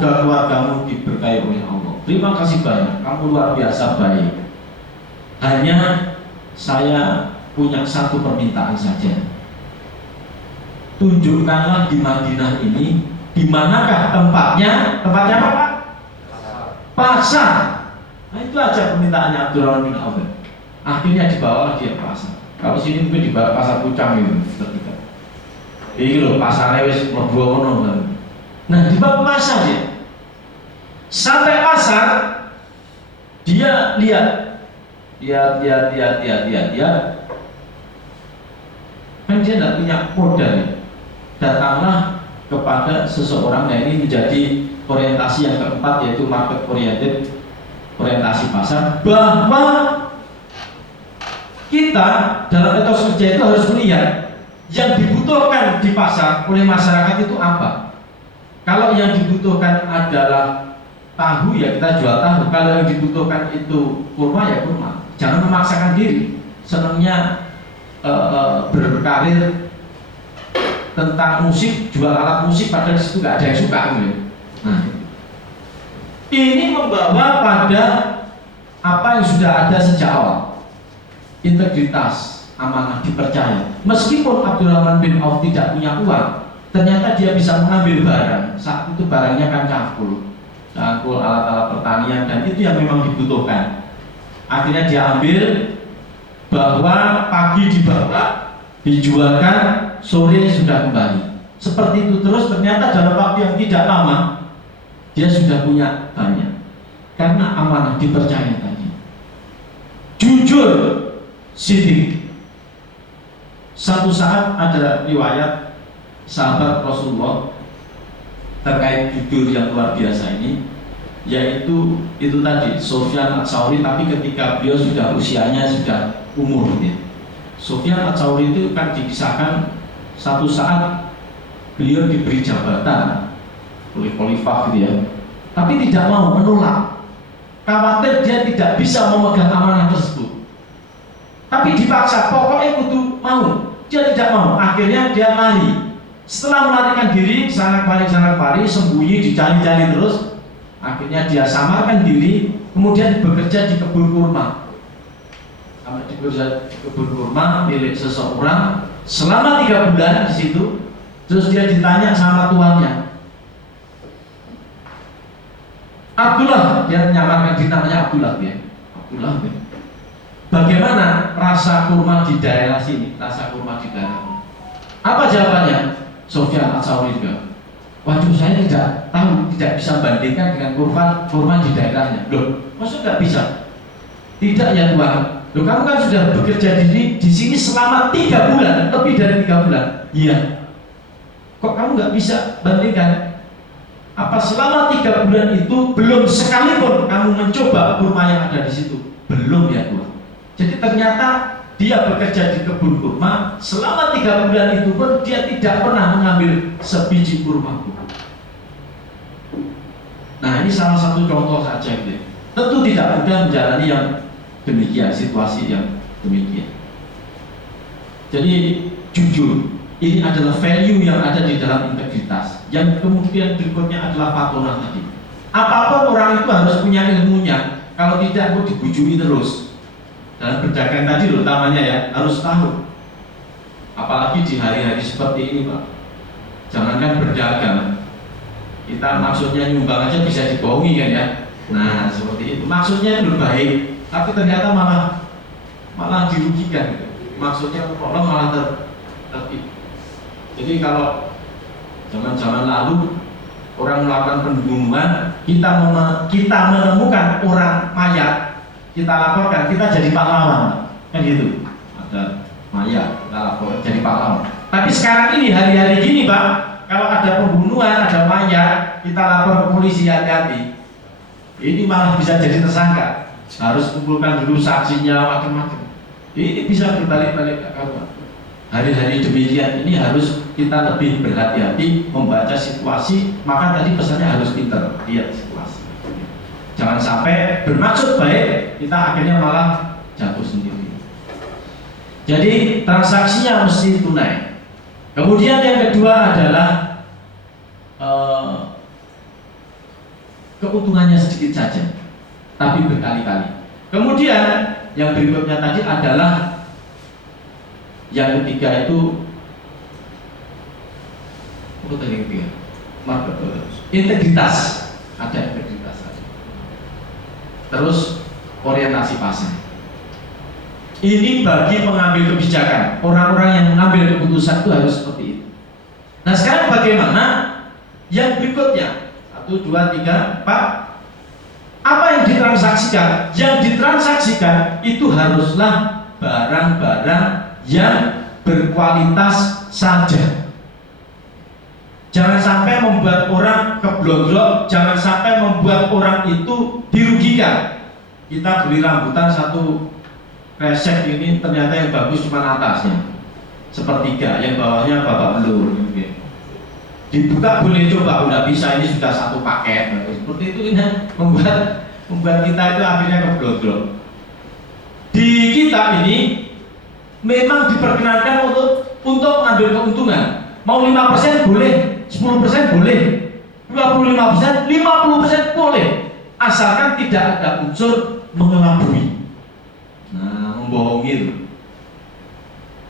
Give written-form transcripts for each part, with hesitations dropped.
keluargamu diberkahi oleh Allah. Terima kasih banyak, kamu luar biasa baik. Hanya saya punya satu permintaan saja. Tunjukkanlah di Madinah ini di manakah tempatnya? Tempatnya apa, Pak? Pasar. Nah, itu aja permintaannya Abdurrahman bin Auf. Akhirnya dibawa dia ke pasar. Kalau sini mungkin dibawa pasar Pucang itu ketika. Ini loh pasarnya wis mlebu ono. Nah, dibawa ke pasar dia. Sampai pasar dia lihat kan dia tidak punya modal. Datanglah kepada seseorang, nah ini menjadi orientasi yang keempat, yaitu market oriented, orientasi pasar, bahwa kita dalam etos kerja itu harus melihat yang dibutuhkan di pasar oleh masyarakat itu apa. Kalau yang dibutuhkan adalah tahu, ya kita jual tahu. Kalau yang dibutuhkan itu kurma, ya kurma. Jangan memaksakan diri. Senangnya berkarir tentang musik, jual alat musik, padahal di situ nggak ada yang suka. Nah, ini membawa pada apa yang sudah ada sejak awal. Integritas, amanah, dipercaya. Meskipun Abdurrahman bin Auf tidak punya uang, ternyata dia bisa mengambil barang. Saat itu barangnya kan cangkul, alat-alat pertanian, dan itu yang memang dibutuhkan. Akhirnya dia ambil, bahwa pagi dibawa, dijualkan, sore sudah kembali. Seperti itu terus, ternyata dalam waktu yang tidak lama dia sudah punya banyak, karena amanah, dipercaya tadi. Jujur, sidik. Satu saat ada riwayat sahabat Rasulullah terkait jujur yang luar biasa ini, yaitu itu tadi Sufyan Ats-Tsauri, tapi ketika beliau sudah usianya sudah umur ya. Sufyan Ats-Tsauri itu kan dikisahkan satu saat beliau diberi jabatan oleh khalifah gitu ya, tapi tidak mau, menolak, khawatir dia tidak bisa memegang amanah tersebut. Tapi dipaksa, pokoknya kudu mau, dia tidak mau. Akhirnya dia lari. Setelah melarikan diri, sana kemari, sembunyi, dicari-cari terus. Akhirnya dia samarkan diri, kemudian bekerja di kebun kurma. Sampai di kebun kurma milik seseorang selama 3 bulan di situ. Terus dia ditanya sama tuannya, Abdullah, dia menyamarkan diri namanya Abdullah ya. Abdullah ya. Bagaimana rasa kurma di daerah sini? Rasa kurma di daerah. Apa jawabannya? Sufyan Ats-Tsauri juga. Waduh, saya tidak tahu, tidak bisa bandingkan dengan kurma di daerahnya. Loh, maksudnya nggak bisa? Tidak ya Tuhan. Loh, kamu kan sudah bekerja di sini selama 3 bulan, lebih dari 3 bulan. Iya. Kok kamu nggak bisa bandingkan? Apa selama 3 bulan itu belum sekalipun kamu mencoba kurma yang ada di situ? Belum ya Tuhan. Jadi ternyata dia bekerja di kebun kurma selama 3 bulan itu pun dia tidak pernah mengambil sebiji kurma. Nah, ini salah satu contoh saja gitu. Tentu tidak mudah menjalani yang demikian, situasi yang demikian. Jadi jujur, ini adalah value yang ada di dalam integritas. Yang kemudian berikutnya adalah patonah tadi. Apapun orang itu harus punya ilmunya. Kalau tidak, mau dibujui terus. Dalam berdagang tadi loh, utamanya ya, harus tahu. Apalagi di hari-hari seperti ini Pak. Jangankan berdagang, kita maksudnya nyumbang aja bisa dibohongi kan ya. Nah seperti itu, maksudnya itu baik, tapi ternyata malah dirugikan gitu. Maksudnya orang malah tertipu. Jadi kalau zaman-zaman lalu orang melakukan pembunuhan, kita menemukan orang mayat, kita laporkan, kita jadi pahlawan, kan gitu. Ada mayat, kita laporkan jadi pahlawan. Tapi sekarang ini hari-hari gini Pak, kalau ada pembunuhan, ada mayat, kita lapor ke polisi, hati-hati. Ini malah bisa jadi tersangka. Harus kumpulkan dulu saksinya, macam-macam. Ini bisa berbalik-balik ke kawan. Hari-hari demikian ini harus kita lebih berhati-hati membaca situasi. Maka tadi pesannya harus pintar lihat situasi. Jangan sampai bermaksud baik, kita akhirnya malah jatuh sendiri. Jadi transaksinya mesti tunai. Kemudian yang kedua adalah keuntungannya sedikit saja, tapi berkali-kali. Kemudian yang berikutnya tadi adalah yang ketiga itu integritas, ada integritas. Terus orientasi pasar. Ini bagi pengambil kebijakan, orang-orang yang mengambil keputusan itu harus seperti itu. Nah sekarang bagaimana yang berikutnya? 1, 2, 3, 4. Apa yang ditransaksikan? Yang ditransaksikan itu haruslah barang-barang yang berkualitas saja. Jangan sampai membuat orang keblondrok, jangan sampai membuat orang itu dirugikan. Kita beli rambutan satu resek ini ternyata yang bagus cuma atasnya sepertiga, yang bawahnya babak belur. Dibuka boleh coba, udah bisa, ini sudah satu paket. Seperti itu ini membuat kita itu akhirnya keblondrok. Di kita ini memang diperkenankan untuk mengambil keuntungan. Mau 5% boleh, 10% boleh, 25%, 50% boleh, asalkan tidak ada unsur mengelabui. Nah, membohongi itu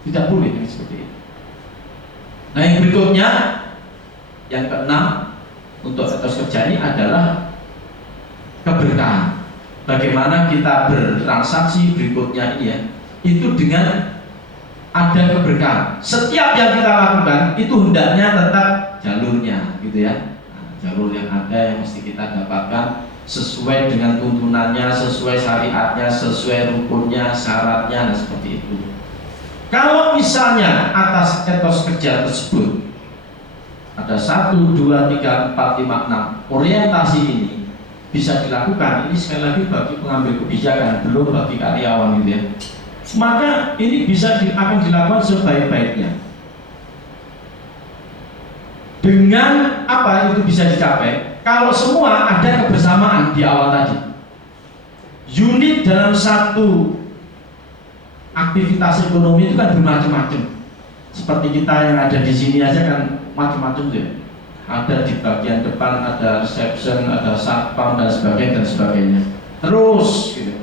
tidak boleh seperti itu. Nah, yang berikutnya, yang keenam untuk etos kerja ini adalah keberkahan. Bagaimana kita bertransaksi berikutnya ini ya, itu dengan ada keberkahan. Setiap yang kita lakukan itu hendaknya tetap jalurnya, gitu ya. Nah, jalur yang ada yang mesti kita dapatkan sesuai dengan tuntunannya, sesuai syariatnya, sesuai rukunnya, syaratnya, dan seperti itu. Kalau misalnya atas etos kerja tersebut ada 1, 2, 3, 4, 5, 6 orientasi ini bisa dilakukan, ini sekali lagi bagi pengambil kebijakan, belum bagi karyawan gitu ya, maka ini bisa akan dilakukan sebaik-baiknya. Dengan apa itu bisa dicapai? Kalau semua ada kebersamaan di awal tadi. Unit dalam satu aktivitas ekonomi itu kan bermacam-macam. Seperti kita yang ada di sini aja kan macam-macam ya. Ada di bagian depan, ada reception, ada satpam dan sebagainya. Terus gitu.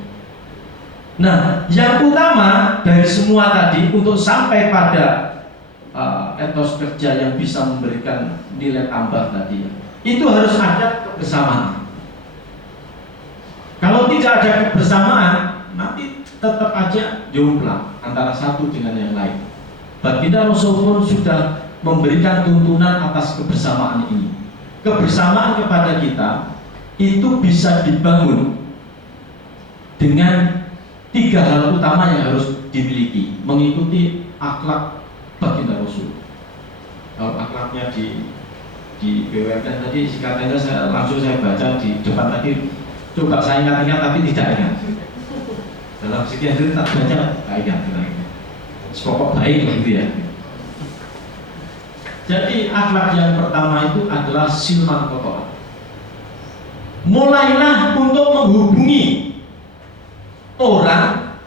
Nah, yang utama dari semua tadi untuk sampai pada etos kerja yang bisa memberikan nilai tambah tadi, itu harus ada kebersamaan. Kalau tidak ada kebersamaan, nanti tetap aja jomplang antara satu dengan yang lain. Baginda Rasul pun sudah memberikan tuntunan atas kebersamaan ini. Kebersamaan kepada kita itu bisa dibangun dengan 3 hal utama yang harus dimiliki, mengikuti akhlak baginda Rasul. Kalau akhlaknya di BUMN tadi katanya langsung saya baca di depan tadi, coba saya ingat-ingat tapi tidak ingat. Dalam sekian hari tak baca, tak ingat. Pokok baik gitu ya. Jadi akhlak yang pertama itu adalah silman kotor. Mulailah untuk menghubungi orang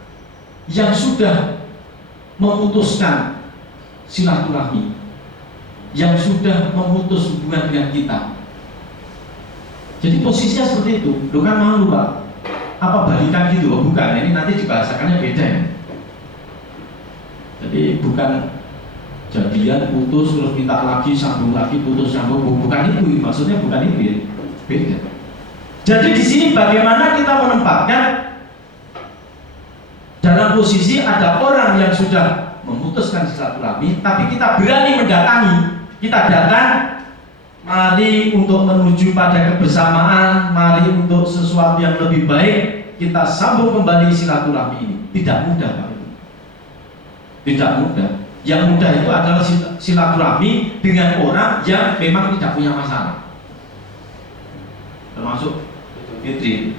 yang sudah memutuskan silaturahmi, yang sudah memutus hubungan dengan kita. Jadi posisinya seperti itu. Lu kan malu Pak, apa balikan gitu? Oh, bukan, ini nanti dibahasakannya beda ya. Jadi bukan jadian putus terus minta lagi, sambung lagi, putus sambung, bukan itu. Maksudnya bukan itu ya, beda. Jadi di sini bagaimana kita menempatkan dalam posisi ada orang yang sudah memutuskan silaturahmi, tapi kita berani mendatangi. Kita datang, mari untuk menuju pada kebersamaan, mari untuk sesuatu yang lebih baik, kita sambung kembali silaturahmi ini. Tidak mudah Pak. Tidak mudah. Yang mudah itu adalah silaturahmi dengan orang yang memang tidak punya masalah. Termasuk Fitri.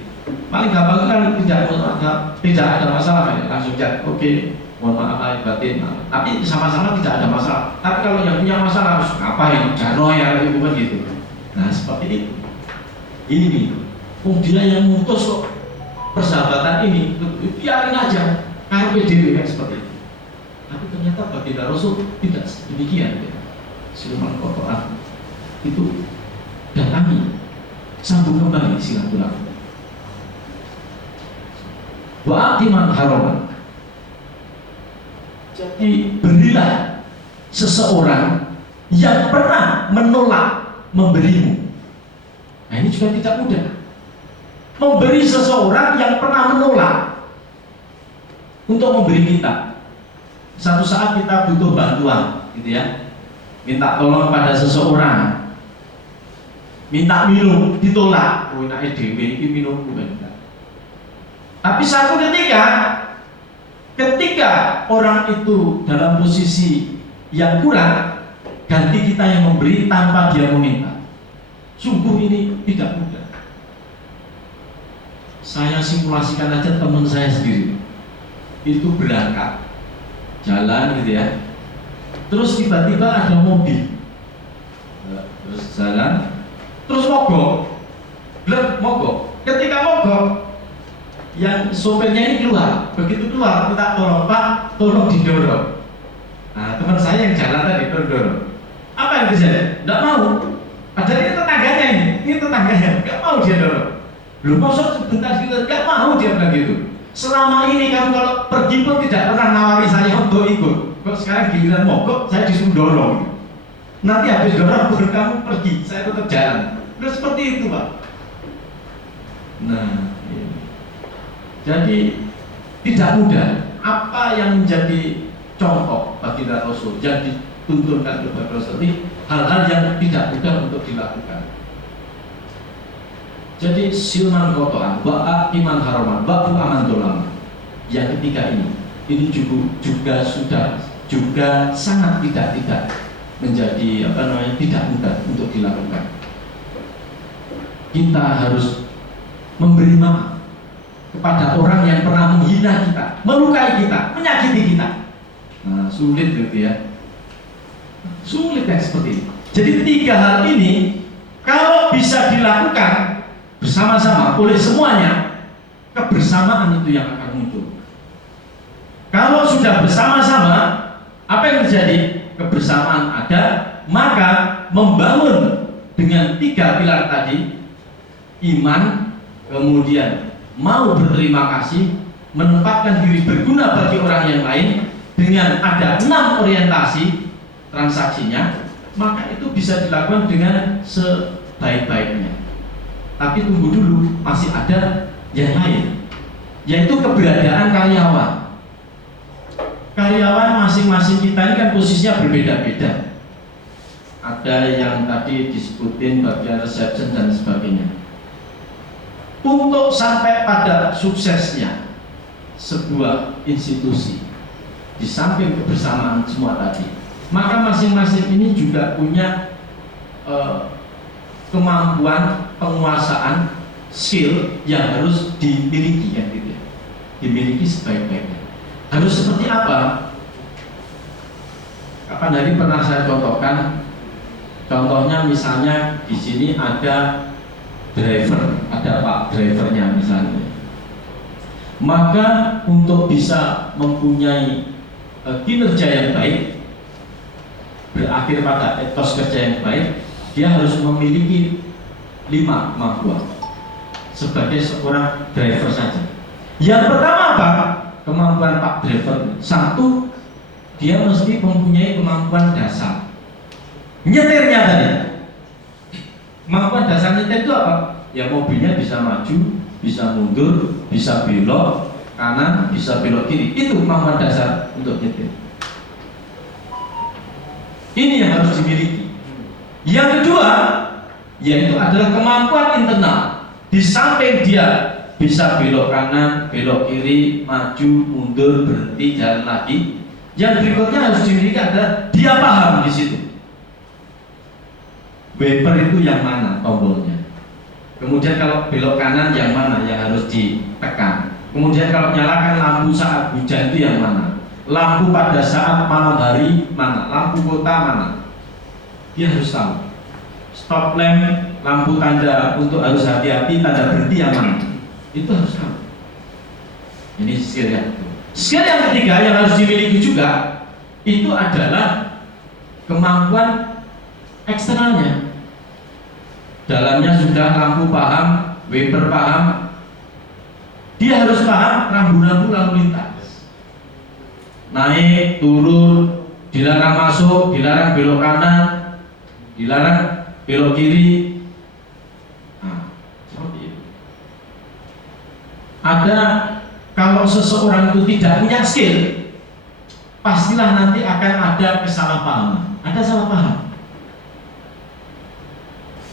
Paling gampang kan tidak ada masalah, langsung chat, oke, mohon maaf lahir batin. Tapi sama-sama tidak ada masalah. Tapi kalau yang punya masalah harus ngapain? Jano ya itu kan gitu. Nah seperti itu. Ini, dia yang mutus kok persahabatan ini, biarin aja. KPDW kan seperti itu. Tapi ternyata baginda Rasul tidak demikian. Ya. Siluman kotoran itu datangi, sambung kembali silaturahmi. Wa aqiman haraman. Jadi berilah seseorang yang pernah menolak memberimu. Nah ini juga tidak mudah. Memberi seseorang yang pernah menolak untuk memberi kita. Satu saat kita butuh bantuan, gitu ya. Minta tolong pada seseorang, minta minum, ditolak. Oh, enak dewe iki minum bukan. Tapi satu ketika orang itu dalam posisi yang kurang, ganti kita yang memberi tanpa dia meminta. Sungguh ini tidak mudah. Saya simulasikan aja teman saya sendiri. Itu berangkat jalan gitu ya. Terus tiba-tiba ada mobil. Terus jalan, terus mogok. Ketika mogok, yang sopirnya ini keluar. Begitu keluar, minta tolong, Pak, tolong didorong. Nah, teman saya yang jalan tadi dorong. Apa yang terjadi? Tidak mau. Padahal ini tetangganya ini tetangganya, nggak mau dia dorong. Belum masuk sebentar gitu, nggak mau dia bilang gitu. Selama ini kamu kalau pergi pun tidak pernah nawari saya untuk ikut. Kok sekarang giliran mogok, saya disuruh dorong. Nanti habis dorong baru kamu pergi, saya tetap jalan. Terus seperti itu, Pak. Nah, ini. Jadi tidak mudah. Apa yang menjadi contoh bagi Rasul yang dituntunkan kepada Rasul ini hal-hal yang tidak mudah untuk dilakukan. Jadi silman kotoran, ba'a iman haraman, ba'u aman dolama. Yang ketiga ini juga sangat tidak menjadi tidak mudah untuk dilakukan. Kita harus memberi maaf kepada orang yang pernah menghina kita, melukai kita, menyakiti kita. Nah, sulit gitu ya. Sulit yang seperti ini. Jadi tiga hal ini kalau bisa dilakukan bersama-sama oleh semuanya, kebersamaan itu yang akan muncul. Kalau sudah bersama-sama, apa yang terjadi? Kebersamaan ada, maka membangun dengan tiga pilar tadi, iman, kemudian mau berterima kasih, menempatkan diri berguna bagi orang yang lain, dengan ada 6 orientasi transaksinya, maka itu bisa dilakukan dengan sebaik-baiknya. Tapi tunggu dulu, masih ada yang lain, yaitu keberadaan karyawan. Karyawan masing-masing kita ini kan posisinya berbeda-beda. Ada yang tadi disebutin bagian reception dan sebagainya. Untuk sampai pada suksesnya sebuah institusi, di samping kebersamaan semua tadi, maka masing-masing ini juga punya kemampuan penguasaan skill yang harus dimiliki, ya, gitu ya. Dimiliki sebaik-baiknya. Harus seperti apa? Kapan hari pernah saya contohkan. Contohnya misalnya di sini ada driver, ada pak drivernya misalnya. Maka untuk bisa mempunyai kinerja yang baik, berakhir pada etos kerja yang baik, dia harus memiliki 5 kemampuan sebagai seorang driver saja. Yang pertama apa? Kemampuan pak driver. 1, dia mesti mempunyai kemampuan dasar. Nyetirnya tadi. Kemampuan dasar nyetir itu apa? Ya mobilnya bisa maju, bisa mundur, bisa belok kanan, bisa belok kiri. Itu kemampuan dasar untuk nyetir. Ini yang harus dimiliki. Yang kedua, yaitu adalah kemampuan internal. Di samping dia bisa belok kanan, belok kiri, maju, mundur, berhenti, jalan lagi. Yang berikutnya harus dimiliki adalah dia paham di situ. Wiper itu yang mana tombolnya. Kemudian kalau belok kanan yang mana yang harus ditekan. Kemudian kalau nyalakan lampu saat hujan itu yang mana. Lampu pada saat malam hari mana. Lampu kota mana. Dia harus tahu. Stop lamp, lampu tanda untuk harus hati-hati, tanda berhenti yang mana. Itu harus tahu. Ini skill yang skill yang ketiga yang harus dimiliki juga itu adalah kemampuan eksternalnya. dalamnya sudah lampu paham, wiper paham, dia harus paham rambu-rambu lalu lintas. Naik, turun, dilarang masuk, dilarang belok kanan, dilarang belok kiri. Nah, seperti itu. Ada, kalau seseorang itu tidak punya skill, pastilah nanti akan ada kesalahpahaman. Ada salah paham.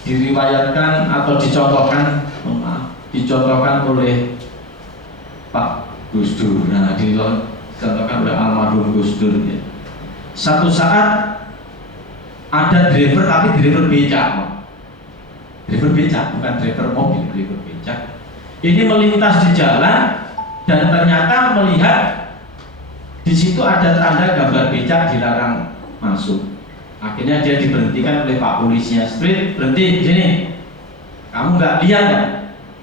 Diriwayatkan atau dicontohkan oleh Pak Gus Dur. Nah, dicontohkan oleh almarhum Gus Dur. Ya. Satu saat ada driver, tapi driver becak, driver becak, bukan driver mobil, driver becak. Ini melintas di jalan dan ternyata melihat di situ ada tanda gambar becak dilarang masuk. Akhirnya dia diberhentikan oleh Pak Polisinya. Street, berhenti sini. Kamu nggak lihat ya?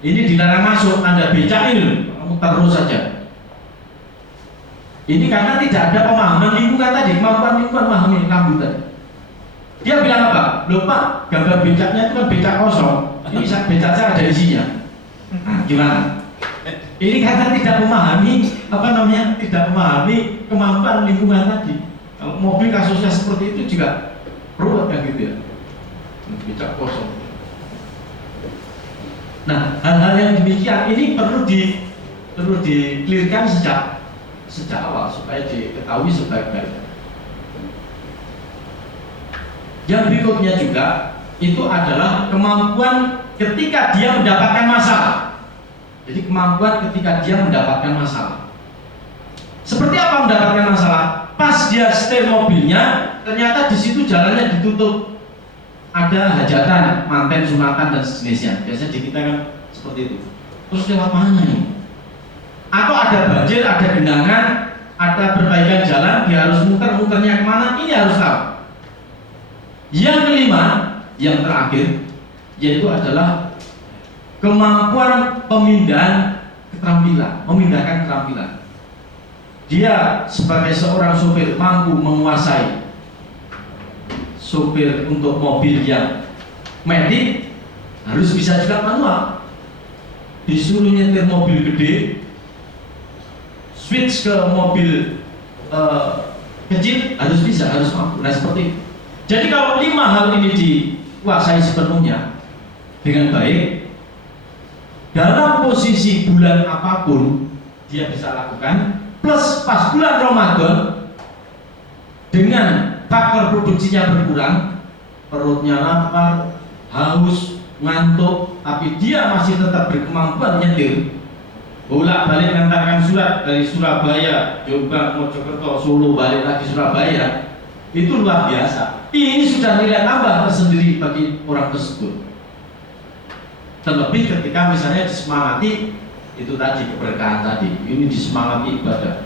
Ini dilarang masuk, tanda becak ini. Kamu terus saja. Ini karena tidak ada pemahaman lingkungan tadi, kemampuan lingkungan memahami lampu tadi. Dia bilang apa? Loh Pak, gambar becaknya itu kan becak kosong. Ini becak saya ada isinya. Nah, gimana? Ini karena tidak memahami tidak memahami kemampuan lingkungan tadi. Kalau mobil kasusnya seperti itu juga ruwet kan gitu ya, becak kosong. Nah, hal-hal yang demikian ini perlu di-clearkan sejak awal supaya diketahui sebaik-baiknya. Yang berikutnya juga itu adalah kemampuan ketika dia mendapatkan masalah. Jadi kemampuan ketika dia mendapatkan masalah. Seperti apa mendapatkan masalah? Pas dia setir mobilnya, ternyata di situ jalannya ditutup, ada hajatan, manten, sunatan dan sejenisnya. Biasanya di kita kan seperti itu. Terus lewat mana ini? Atau ada banjir, ada genangan, ada perbaikan jalan, dia harus muter-muternya kemana? Ini harus tahu. Yang kelima, yang terakhir, yaitu adalah kemampuan memindahkan keterampilan. Dia sebagai seorang sopir mampu menguasai sopir untuk mobil yang medik, harus bisa juga manual. Disuruh nyetir mobil gede, switch ke mobil kecil, harus bisa, harus mampu. Nah seperti itu. Jadi kalau 5 hal ini dikuasai sepenuhnya dengan baik, dalam posisi bulan apapun dia bisa lakukan. Plus pas bulan Ramadan dengan faktor produksinya berkurang, perutnya lapar, haus, ngantuk, tapi dia masih tetap berkemampuan nyetir, bolak-balik mengantarkan surat dari Surabaya, Jombang, Mojokerto, Solo, balik lagi Surabaya, itu luar biasa. Ini sudah nilai tambah tersendiri bagi orang tersebut. Terlebih ketika misalnya disemangati itu tadi, keberkahan tadi, ini disemangati ibadah.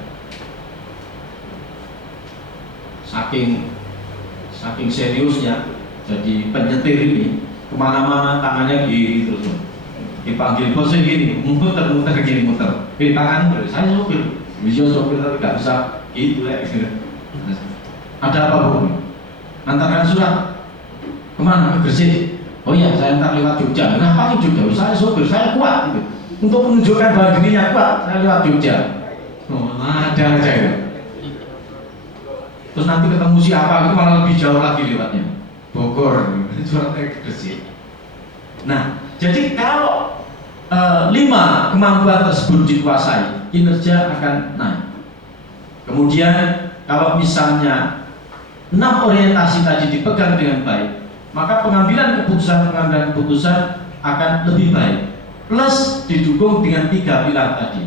Saking seriusnya, jadi penyetir ini kemana-mana tangannya gini terus, dipanggil bosnya gini, muter-muter gini, muter. Tangan, saya sopir, bisa sopir tapi nggak bisa gitu ya. Ada apa Bu? Antarkan surat kemana? Ke Gresik. Oh iya, saya antar lewat Jogja. Kenapa ke Jogja? Saya sopir, saya kuat gitu. Untuk menunjukkan bahwa dirinya kuat, saya lewat Jogja. Oh, ada aja ya. Terus nanti ketemu siapa, itu malah lebih jauh lagi lewatnya. Bogor, suratnya Gresik. Nah, jadi kalau 5 kemampuan tersebut dikuasai, kinerja akan naik. Kemudian kalau misalnya 6 orientasi tadi dipegang dengan baik, maka pengambilan keputusan akan lebih baik. Plus didukung dengan 3 pilar tadi,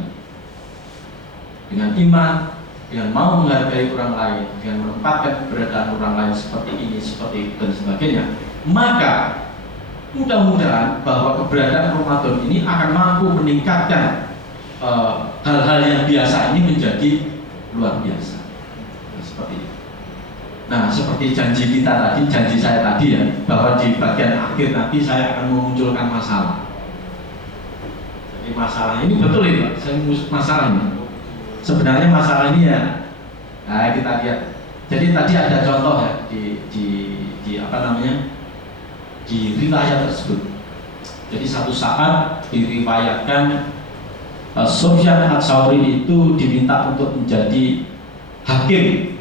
dengan iman, dengan mau menghargai orang lain, dengan menempatkan keberadaan orang lain seperti ini, seperti itu dan sebagainya. Maka mudah-mudahan bahwa keberadaan Ramadan ini akan mampu meningkatkan hal-hal yang biasa ini menjadi luar biasa. Nah, seperti itu. Nah, seperti janji kita tadi, janji saya tadi ya, bahwa di bagian akhir nanti saya akan memunculkan masalah. Masalah ini betul ya Pak, saya masalah ini. Sebenarnya masalah ini ya, nah kita lihat. Jadi tadi ada contoh ya di apa namanya, di riwayat tersebut. Jadi satu saat diriwayatkan Sufyan Ats-Tsauri itu diminta untuk menjadi hakim,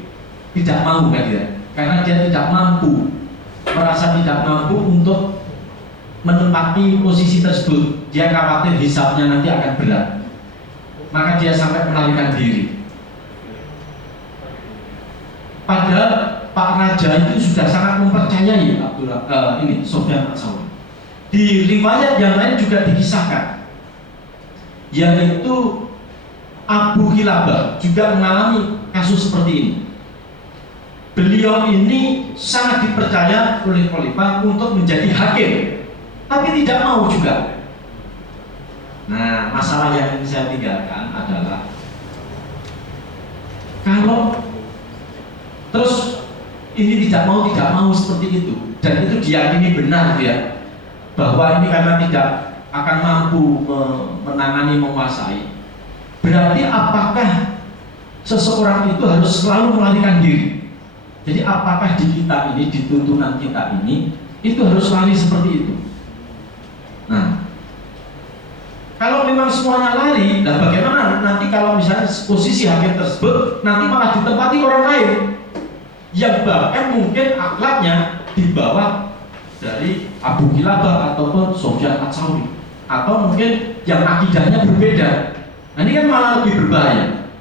tidak mau kan dia, karena dia tidak mampu, merasa tidak mampu untuk menempati posisi tersebut. Dia khawatir hisabnya nanti akan berat, maka dia sampai melarikan diri. Padahal Pak Raja itu sudah sangat mempercayai Sufyan Ats-Tsauri. Di riwayat yang lain juga dikisahkan, yaitu Abu Kilabah juga mengalami kasus seperti ini. Beliau ini sangat dipercaya oleh khalifah untuk menjadi hakim, tapi tidak mau juga. Nah, masalah yang ingin saya tinggalkan adalah kalau terus ini tidak mau seperti itu, dan itu diyakini benar ya, bahwa ini karena tidak akan mampu menangani, menguasai. Berarti apakah seseorang itu harus selalu melarikan diri? Jadi apakah di kita ini, di tuntunan kita ini, itu harus lari seperti itu? Nah, kalau memang semuanya lari, nah bagaimana nanti kalau misalnya posisi hakim tersebut nanti malah ditempati orang lain yang bahkan mungkin akhlaknya di bawah dari Abu Kilabah ataupun Sufyan Ats-Tsauri, atau mungkin yang akidahnya berbeda. Nah, ini kan malah lebih berbahaya.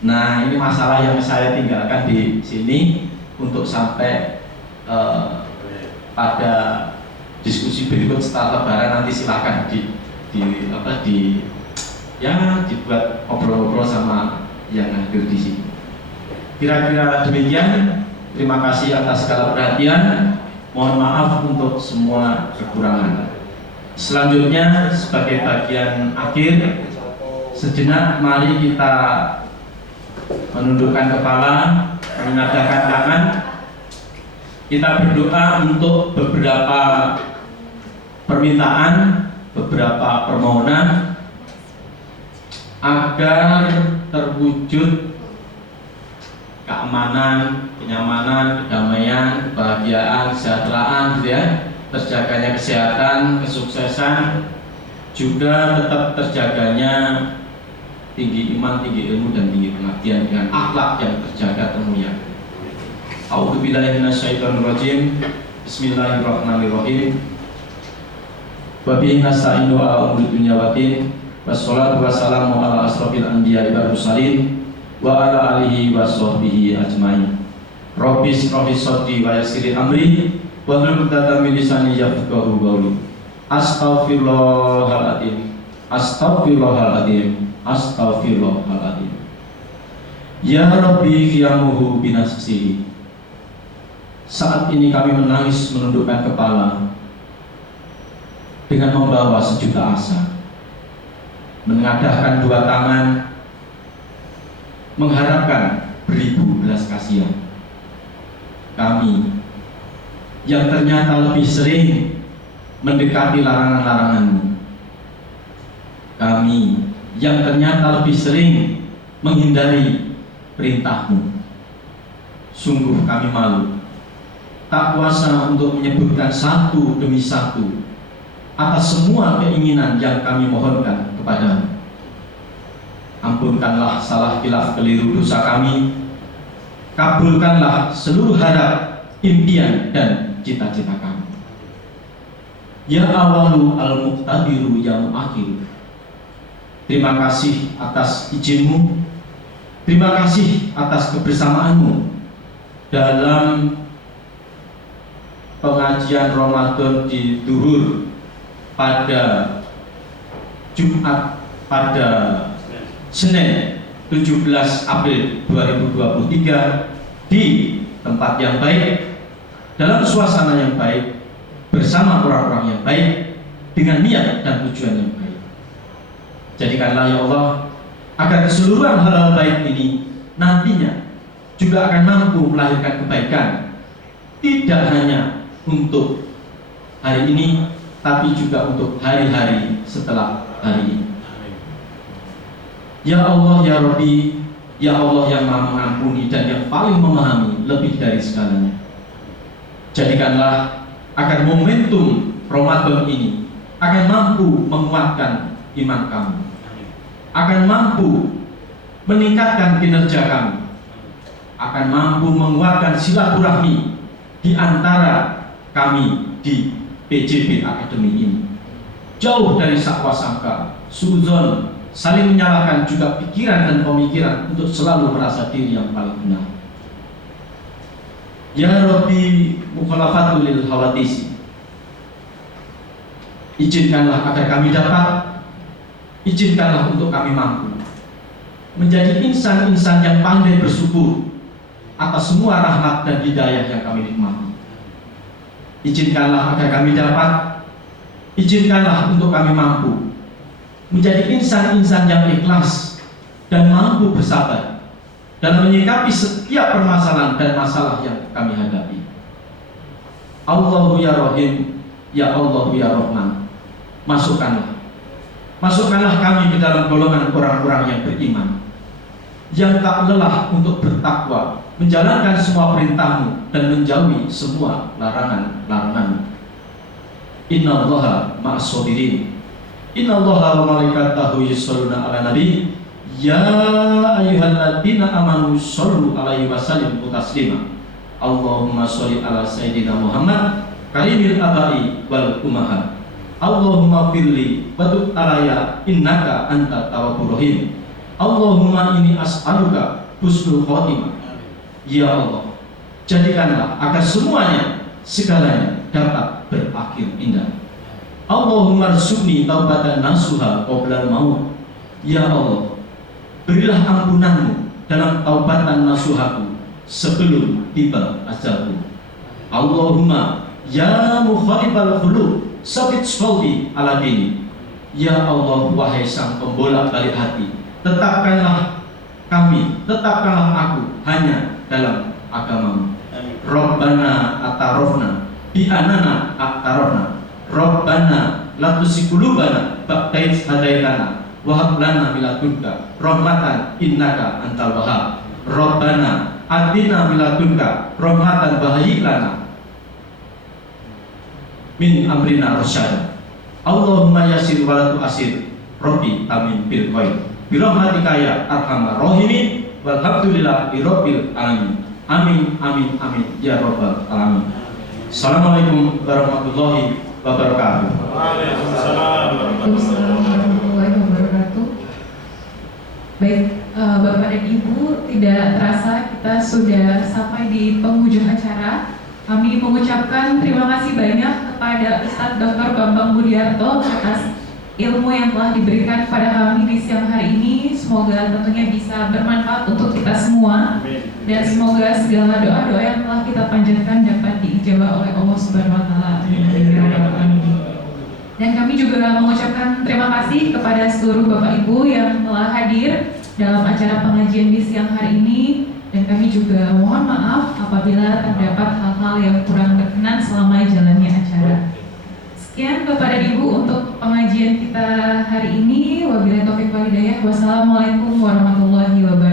Nah, ini masalah yang saya tinggalkan di sini untuk sampai pada diskusi berikut setelah Lebaran. Nanti silakan dibuat ngobrol-ngobrol sama yang hadir di sini. Kira-kira demikian. Terima kasih atas segala perhatian. Mohon maaf untuk semua kekurangan. Selanjutnya, sebagai bagian akhir, sejenak mari kita menundukkan kepala, mengadahkan tangan. Kita berdoa untuk beberapa permintaan, beberapa permohonan agar terwujud keamanan, kenyamanan, kedamaian, kebahagiaan, kesejahteraan, gitu ya, terjaganya kesehatan, kesuksesan, juga tetap terjaganya tinggi iman, tinggi ilmu, dan tinggi pengabdian dengan akhlak yang terjaga termulia. A'udzubillahi minasyaitonirrajim. Bismillahirrahmanirrahim. Wa bihi nasta'inu ala umuri dunya wa din. Wassalatu wassalamu ala asrofil anbiya'i wal mursalin wa ala alihi wa sahbihi ajmain. Rabbis sodri wa yassir amri wa hlul 'uqdatam min lisani yafqahu qawli. Astaghfirullahaladzim. Astaghfirullahaladzim. Astaghfirullahaladzim. Ya Rabbi qiyamuhu binafsihi. Saat ini kami menangis menundukkan kepala dengan membawa sejuta asa, mengadahkan dua tangan, mengharapkan beribu belas kasihan. Kami yang ternyata lebih sering mendekati larangan-larangan-Mu, kami yang ternyata lebih sering menghindari perintah-Mu, sungguh kami malu, tak kuasa untuk menyebutkan satu demi satu atas semua keinginan yang kami mohonkan kepada-Mu. Ampunkanlah salah khilaf keliru dosa kami, kabulkanlah seluruh harap, impian, dan cita-cita kami. Ya awalu al-muqtadiru ya mu'akhiru. Terima kasih atas izin-Mu, terima kasih atas kebersamaan-Mu dalam pengajian Ramadan di Duhur pada Jumat, pada Senin 17 April 2023 di tempat yang baik, dalam suasana yang baik, bersama orang-orang yang baik, dengan niat dan tujuan yang baik. Jadikanlah ya Allah agar keseluruhan hal-hal baik ini nantinya juga akan mampu melahirkan kebaikan, tidak hanya untuk hari ini, tapi juga untuk hari-hari setelah hari ini. Ya Allah ya Rabbi, ya Allah yang maha mengampuni dan yang paling memahami lebih dari segalanya. Jadikanlah agar momentum Ramadan ini akan mampu menguatkan iman kami, akan mampu meningkatkan kinerja kami, akan mampu menguatkan silaturahmi di antara kami di PJB Academy ini. Jauh dari sakwa sangka, suudzon, saling menyalahkan, juga pikiran dan pemikiran untuk selalu merasa diri yang paling benar. Ya Rabbi mukhalafatul lil hawadisi, izinkanlah agar kami dapat, izinkanlah untuk kami mampu menjadi insan-insan yang pandai bersyukur atas semua rahmat dan hidayah yang kami nikmati. Izinkanlah agar kami dapat, izinkanlah untuk kami mampu menjadi insan-insan yang ikhlas dan mampu bersabar dalam menyikapi setiap permasalahan dan masalah yang kami hadapi. Allahu ya Rahim, ya Allahu ya Rahman, masukkanlah kami ke dalam golongan orang-orang yang beriman, yang tak lelah untuk bertakwa, menjalankan semua perintah-Mu dan menjauhi semua larangan-larangan. Innallaha ma'as sabirin. Innallaha wa malaikatahu yusholluna 'alan nabi. Ya ayyuhalladzina amanu shollu 'alaihi wa sallimu taslima. Allahumma sholli 'ala sayyidina Muhammad karimil abai wal ummahat. Allahumma firli wa tub 'alayya innaka antat tawwabur rahim. Allahumma inni as'aluka husnul khotimah. Ya Allah, jadikanlah agar segalanya dapat berakhir indah. Allahumma rzuqni taubatan nasuha qabla maut. Ya Allah, berilah ampunan-Mu dalam taubatan nasuhaku sebelum tiba ajalku. Allahumma ya mukhalifal khuluq sabit qalbi ala dini. Ya Allah, wahai sang pembolak-balik hati, tetapkanlah aku hanya dalam agama-Mu. Rabbana atarofna bi anana atarofna. Rabbana la tuzigh qulubana ba'da idh hadaitana wa hab lana min ladunka rahmatan innaka antal wahhab. Rabbana atina min ladunka rahmatan wa hayyi lana min amrina rasyada. Allahumma yassir wa la tu'assir. Rabbi amin bil khair bi rahmatika ya arhamar rahimin walhamdulillahi rabbil alamin. Amin amin amin ya rabbal alamin. Assalamualaikum warahmatullahi wabarakatuh. Waalaikumsalam warahmatullahi wabarakatuh. Baik, Bapak dan Ibu, tidak terasa kita sudah sampai di penghujung acara. Kami mengucapkan terima kasih banyak kepada Ustadz Dr. Bambang Budiarto atas ilmu yang telah diberikan kepada kami di siang hari ini. Semoga tentunya bisa bermanfaat untuk kita semua, dan semoga segala doa-doa yang telah kita panjatkan dapat diijabah oleh Allah Subhanahu wa taala. Dan kami juga mengucapkan terima kasih kepada seluruh Bapak Ibu yang telah hadir dalam acara pengajian di siang hari ini, dan kami juga mohon maaf apabila terdapat hal-hal yang kurang berkenan selama jalannya acara. Sekian Bapak dan Ibu untuk pengajian kita hari ini. Wabillahi taufiq wal hidayah. Wassalamualaikum warahmatullahi wabarakatuh.